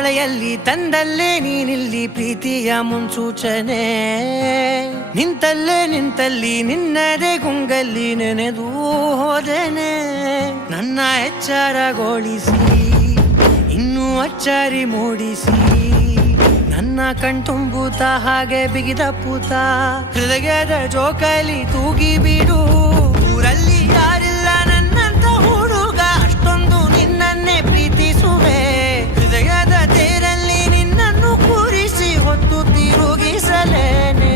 ಹೊಳೆಯಲ್ಲಿ ತಂದಲ್ಲೇ ನೀನಿಲ್ಲಿ ಪ್ರೀತಿಯ ಮುನ್ಸೂಚನೆ. ನಿಂತಲ್ಲಿ ನಿನ್ನದೇ ಗುಂಗಲ್ಲಿ ನೆನೆದು ಹೋದೆನೆ. ನನ್ನ ಎಚ್ಚರಗೊಳಿಸಿ ಇನ್ನೂ ಅಚ್ಚರಿ ಮೂಡಿಸಿ, ನನ್ನ ಕಣ್ತುಂಬುತ್ತ ಹಾಗೆ ಬಿಗಿದ ಪೂತ ಹೃದಯದ ಜೋಕಾಲಿ ತೂಗಿ ಬಿಡು. ಊರಲ್ಲಿ ಯಾರಿಲ್ಲ ನನ್ನಂತ ಹುಡುಗ, ಅಷ್ಟೊಂದು ನಿನ್ನನ್ನೇ ಪ್ರೀತಿಸುವೆ. ಹೃದಯದ ತೇರಲ್ಲಿ ನಿನ್ನನ್ನು ಕೂರಿಸಿ ಹೊತ್ತು ತಿರುಗಿಸಲೇನೆ.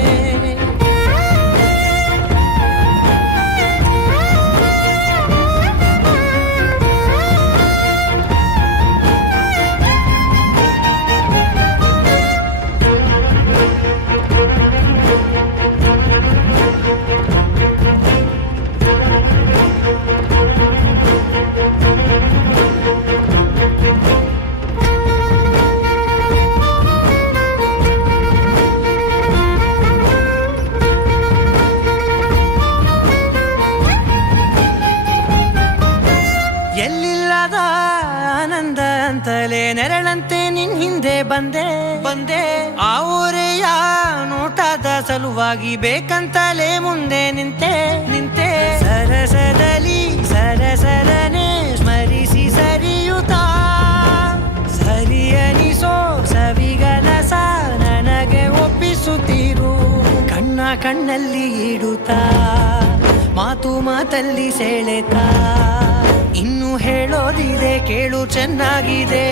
ಎಲ್ಲಿಲ್ಲದ ಆನಂದ ಅಂತಲೇ ನೆರಳಂತೆ ನಿನ್ ಹಿಂದೆ ಬಂದೆ. ಆ ಊರೆಯ ನೋಟದ ಸಲುವಾಗಿ ಬೇಕಂತಲೇ ಮುಂದೆ ನಿಂತೆ. ಸರಸರನೆ ಸ್ಮರಿಸಿ ಸರಿಯುತ್ತಾ, ಸರಿಯನಿಸೋ ಸವಿಗನಸ ನನಗೆ ಒಪ್ಪಿಸುತ್ತೀರು. ಕಣ್ಣಲ್ಲಿ ಇಡುತ್ತಾ, ಮಾತಲ್ಲಿ ಸೆಳೆತಾ, ಇನ್ನು ಹೇಳೋದಿದೆ ಕೇಳು ಚೆನ್ನಾಗಿದೆ.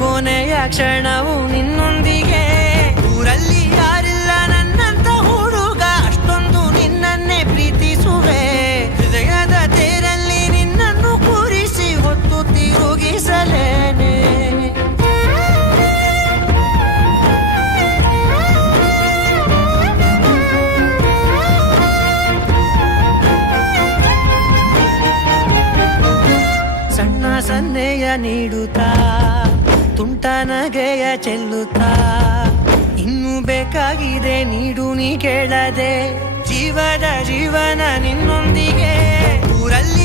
ಕೊನೆಯ ಕ್ಷಣವು ನಿನ್ನೊಂದಿಗೆ. ಊರಲ್ಲಿ ಯಾರಿಲ್ಲ ನನ್ನಂತ ಹುಡುಗ, ಅಷ್ಟೊಂದು ನಿನ್ನನ್ನೇ ಪ್ರೀತಿಸುವೆ. ಹೃದಯದ ತೇರಲ್ಲಿ ನಿನ್ನನ್ನು ಕೂರಿಸಿ ಹೊತ್ತು ತಿರುಗಿಸಲೇನೆ. ಸಣ್ಣ ಸನ್ನೆಯ ನೀಡುತ್ತಾ, ತುಂಟ ನಗೆಯ ಚೆಲ್ಲುತ್ತಾ, ಇನ್ನೂ ಬೇಕಾಗಿದೆ ನೀಡು ನೀ ಕೇಳದೆ. ಜೀವನ ನಿನ್ನೊಂದಿಗೆ. ಊರಲ್ಲಿ